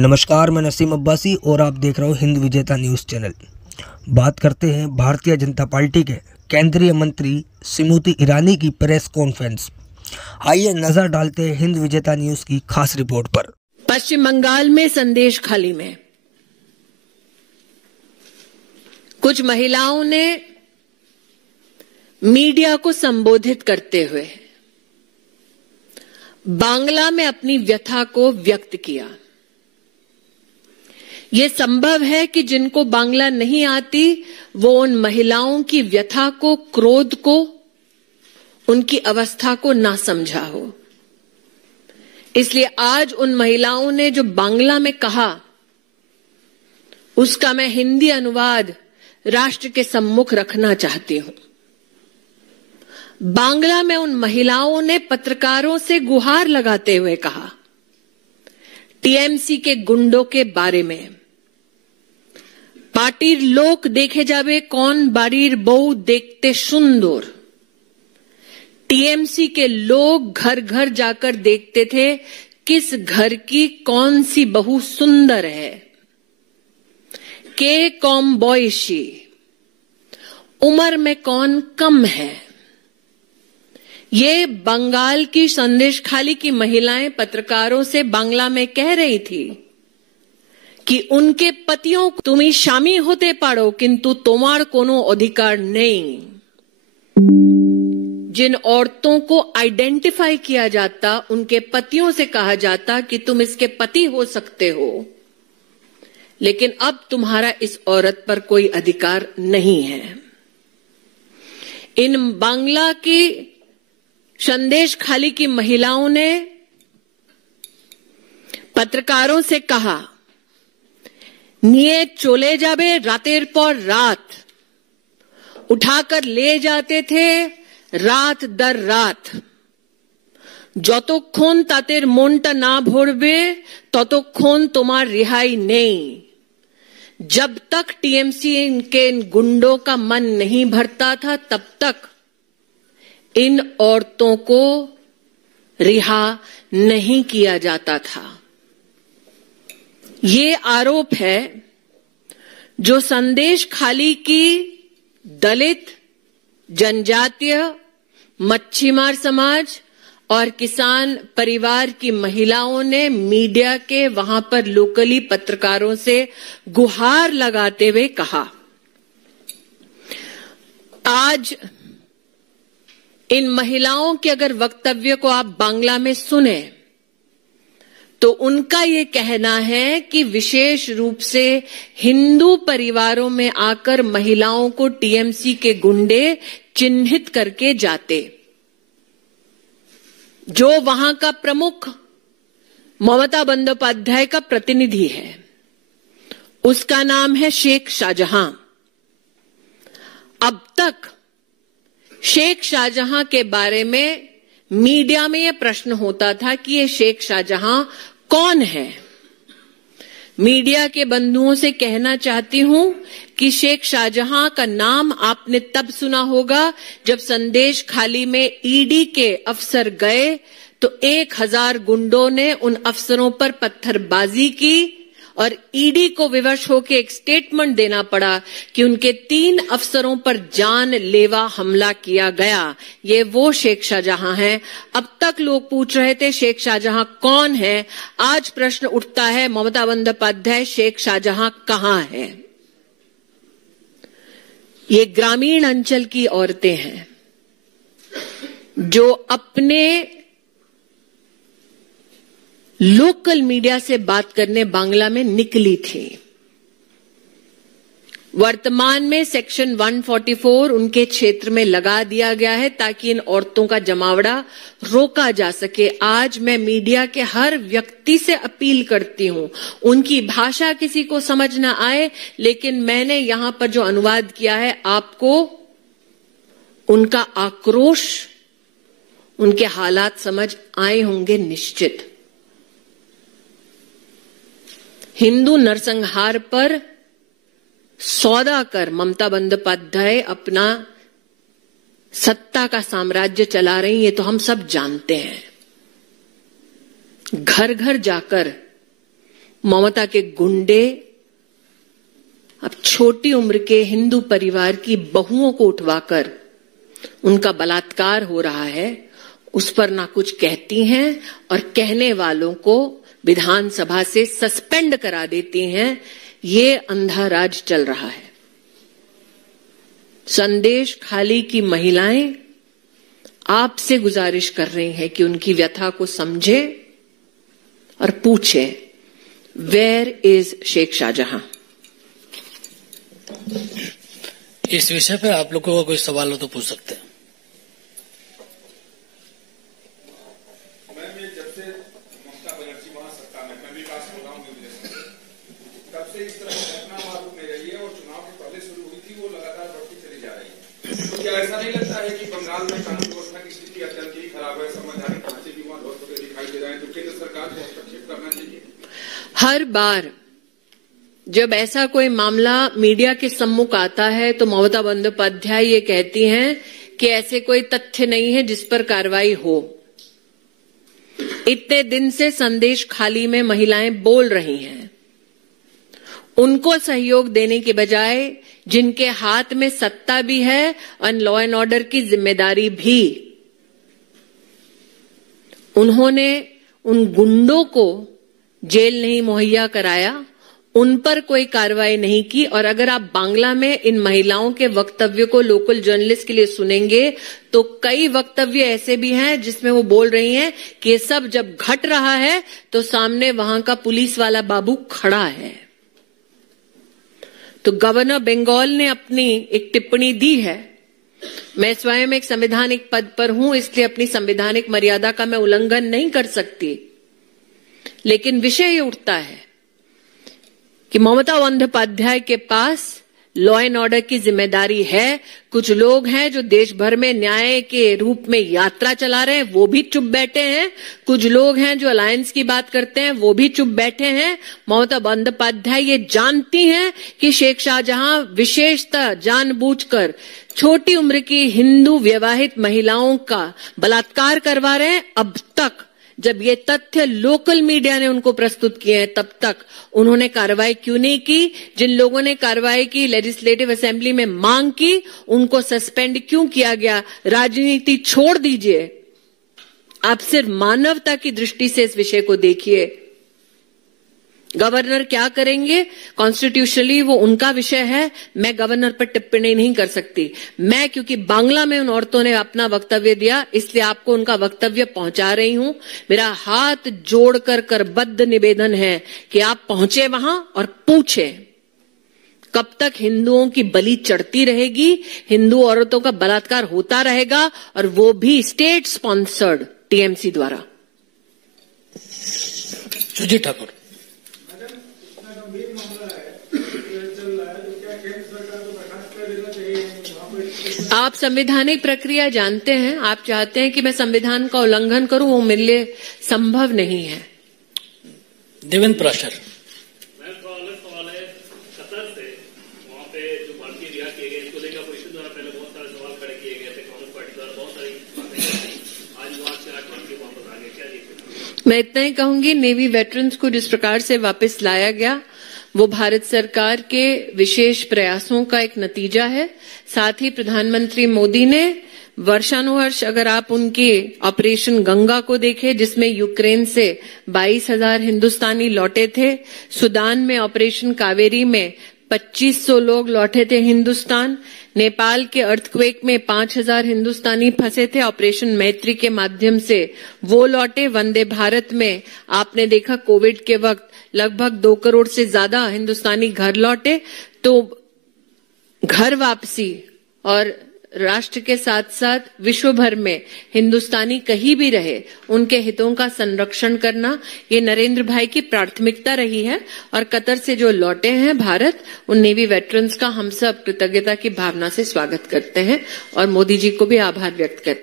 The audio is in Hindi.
नमस्कार, मैं नसीम अब्बासी और आप देख रहे हो हिंद विजेता न्यूज़ चैनल। बात करते हैं भारतीय जनता पार्टी के केंद्रीय मंत्री स्मृति ईरानी की प्रेस कॉन्फ्रेंस। आइए नजर डालते हैं हिंद विजेता न्यूज़ की खास रिपोर्ट पर। पश्चिम बंगाल में संदेश खाली में कुछ महिलाओं ने मीडिया को संबोधित करते हुए बांग्ला में अपनी व्यथा को व्यक्त किया। यह संभव है कि जिनको बांग्ला नहीं आती वो उन महिलाओं की व्यथा को, क्रोध को, उनकी अवस्था को ना समझा हो। इसलिए आज उन महिलाओं ने जो बांग्ला में कहा उसका मैं हिंदी अनुवाद राष्ट्र के सम्मुख रखना चाहती हूं। बांग्ला में उन महिलाओं ने पत्रकारों से गुहार लगाते हुए कहा, टीएमसी के गुंडों के बारे में, पार्टीर लोक देखे जावे कौन बाड़ीर बहू देखते सुंदर। टीएमसी के लोग घर घर जाकर देखते थे किस घर की कौन सी बहू सुंदर है, के कौन बॉयशी, उम्र में कौन कम है। ये बंगाल की संदेश खाली की महिलाएं पत्रकारों से बांग्ला में कह रही थी कि उनके पतियों को तुम्हें शामी होते पारो किंतु तुम्हार कोनो अधिकार नहीं। जिन औरतों को आइडेंटिफाई किया जाता उनके पतियों से कहा जाता कि तुम इसके पति हो सकते हो, लेकिन अब तुम्हारा इस औरत पर कोई अधिकार नहीं है। इन बांग्ला की संदेश खाली की महिलाओं ने पत्रकारों से कहा, निये चले जाबे रातेर पर रात, उठाकर ले जाते थे रात दर रात। যতক্ষণ তাদের মনটা না ভরবে ততক্ষণ তোমার रिहाई नहीं। जब तक टीएमसी के इन गुंडों का मन नहीं भरता था तब तक इन औरतों को रिहा नहीं किया जाता था। ये आरोप है जो संदेश खाली की दलित, जनजातीय, मच्छीमार समाज और किसान परिवार की महिलाओं ने मीडिया के वहां पर लोकली पत्रकारों से गुहार लगाते हुए कहा। आज इन महिलाओं के अगर वक्तव्य को आप बांग्ला में सुने तो उनका ये कहना है कि विशेष रूप से हिंदू परिवारों में आकर महिलाओं को टीएमसी के गुंडे चिन्हित करके जाते। जो वहां का प्रमुख ममता बंदोपाध्याय का प्रतिनिधि है, उसका नाम है शेख शाहजहां। अब तक शेख शाहजहां के बारे में मीडिया में यह प्रश्न होता था कि ये शेख शाहजहां कौन है। मीडिया के बंधुओं से कहना चाहती हूं कि शेख शाहजहां का नाम आपने तब सुना होगा जब संदेश खाली में ईडी के अफसर गए तो 1000 गुंडों ने उन अफसरों पर पत्थरबाजी की और ईडी को विवश होकर एक स्टेटमेंट देना पड़ा कि उनके 3 अफसरों पर जानलेवा हमला किया गया। ये वो शेख शाहजहां हैं। अब तक लोग पूछ रहे थे शेख शाहजहां कौन है। आज प्रश्न उठता है, ममता बंदोपाध्याय शेख शाहजहां कहां है। ये ग्रामीण अंचल की औरतें हैं जो अपने लोकल मीडिया से बात करने बांग्ला में निकली थी। वर्तमान में सेक्शन 144 उनके क्षेत्र में लगा दिया गया है ताकि इन औरतों का जमावड़ा रोका जा सके। आज मैं मीडिया के हर व्यक्ति से अपील करती हूं, उनकी भाषा किसी को समझ ना आए, लेकिन मैंने यहां पर जो अनुवाद किया है आपको उनका आक्रोश, उनके हालात समझ आए होंगे निश्चित। हिंदू नरसंहार पर सौदा कर ममता बंदोपाध्याय अपना सत्ता का साम्राज्य चला रही है, तो हम सब जानते हैं। घर घर जाकर ममता के गुंडे अब छोटी उम्र के हिंदू परिवार की बहुओं को उठवाकर उनका बलात्कार हो रहा है, उस पर ना कुछ कहती हैं और कहने वालों को विधानसभा से सस्पेंड करा देती हैं। ये अंधा राज चल रहा है। संदेश खाली की महिलाएं आपसे गुजारिश कर रही हैं कि उनकी व्यथा को समझे और पूछे, वेयर इज शेख शाहजहां। इस विषय पे आप लोगों को कोई सवाल हो तो पूछ सकते हैं। जब से ममता बनर्जी वहां सत्ता में, मैं विकास प्रोग्राम तब से इस तरह की घटना मालूम नहीं रही है और चुनाव के पहले शुरू हुई थी, वो लगातार बढ़ती चली जा रही है। तो क्या ऐसा नहीं लगता है कि बंगाल में कानून व्यवस्था की स्थिति अत्यंत ही खराब है, संवैधानिक ढांचे भी वहां बहुत बड़े दिखाई दे रहे हैं, तो केंद्र सरकार को हस्तक्षेप करना चाहिए। हर बार जब ऐसा कोई मामला मीडिया के सम्मुख आता है तो ममता बंदोपाध्याय ये कहती हैं कि ऐसे कोई तथ्य नहीं है जिस पर कार्रवाई हो। इतने दिन से संदेश खाली में महिलाएं बोल रही हैं, उनको सहयोग देने के बजाय जिनके हाथ में सत्ता भी है और लॉ एंड ऑर्डर की जिम्मेदारी भी, उन्होंने उन गुंडों को जेल नहीं मुहैया कराया, उन पर कोई कार्रवाई नहीं की। और अगर आप बांग्ला में इन महिलाओं के वक्तव्य को लोकल जर्नलिस्ट के लिए सुनेंगे तो कई वक्तव्य ऐसे भी हैं जिसमें वो बोल रही हैं कि ये सब जब घट रहा है तो सामने वहां का पुलिस वाला बाबू खड़ा है। तो गवर्नर बंगाल ने अपनी एक टिप्पणी दी है। मैं स्वयं एक संवैधानिक पद पर हूं, इसलिए अपनी संवैधानिक मर्यादा का मैं उल्लंघन नहीं कर सकती, लेकिन विषय ये उठता है कि ममता बंदोपाध्याय के पास लॉ एंड ऑर्डर की जिम्मेदारी है। कुछ लोग हैं जो देश भर में न्याय के रूप में यात्रा चला रहे हैं, वो भी चुप बैठे हैं। कुछ लोग हैं जो अलायंस की बात करते हैं, वो भी चुप बैठे हैं। ममता बंदोपाध्याय ये जानती हैं कि शेख शाहजहां विशेषतः जानबूझकर छोटी उम्र की हिंदू विवाहित महिलाओं का बलात्कार करवा रहे हैं। अब तक जब ये तथ्य लोकल मीडिया ने उनको प्रस्तुत किए हैं, तब तक उन्होंने कार्रवाई क्यों नहीं की? जिन लोगों ने कार्रवाई की, लेजिस्लेटिव असेंबली में मांग की, उनको सस्पेंड क्यों किया गया? राजनीति छोड़ दीजिए, आप सिर्फ मानवता की दृष्टि से इस विषय को देखिए। गवर्नर क्या करेंगे कॉन्स्टिट्यूशनली वो उनका विषय है, मैं गवर्नर पर टिप्पणी नहीं कर सकती। मैं क्योंकि बांग्ला में उन औरतों ने अपना वक्तव्य दिया, इसलिए आपको उनका वक्तव्य पहुंचा रही हूं। मेरा हाथ जोड़कर करबद्ध निवेदन है कि आप पहुंचे वहां और पूछें, कब तक हिंदुओं की बलि चढ़ती रहेगी, हिंदू औरतों का बलात्कार होता रहेगा, और वो भी स्टेट स्पॉन्सर्ड टीएमसी द्वारा। सुजीत ठाकुर। आप संवैधानिक प्रक्रिया जानते हैं, आप चाहते हैं कि मैं संविधान का उल्लंघन करूं, वो मेरे लिए संभव नहीं है। देवेंद्र प्राशर। सवाल है कतर से वहाँ पे जो भारतीय रिहा किए गए, इसको लेकर परिषद द्वारा पहले बहुत सारे सवाल खड़े किए गए थे, कांग्रेस पार्टी द्वारा बहुत सारी बातें की। आज वहां से 8 भारतीय वापस आ गए, क्या देखते? मैं इतना ही कहूंगी, नेवी वेटरन्स को जिस प्रकार से वापस लाया गया वो भारत सरकार के विशेष प्रयासों का एक नतीजा है। साथ ही प्रधानमंत्री मोदी ने वर्षानुवर्ष, अगर आप उनके ऑपरेशन गंगा को देखें, जिसमें यूक्रेन से 22,000 हिंदुस्तानी लौटे थे, सूडान में ऑपरेशन कावेरी में 2500 लोग लौटे थे हिंदुस्तान, नेपाल के अर्थक्वेक में 5000 हिंदुस्तानी फंसे थे, ऑपरेशन मैत्री के माध्यम से वो लौटे। वंदे भारत में आपने देखा कोविड के वक्त लगभग 2 करोड़ से ज्यादा हिंदुस्तानी घर लौटे। तो घर वापसी और राष्ट्र के साथ साथ विश्व भर में हिंदुस्तानी कहीं भी रहे, उनके हितों का संरक्षण करना, ये नरेंद्र भाई की प्राथमिकता रही है। और कतर से जो लौटे हैं भारत, उन नेवी वेटरन्स का हम सब कृतज्ञता की भावना से स्वागत करते हैं और मोदी जी को भी आभार व्यक्त करते हैं।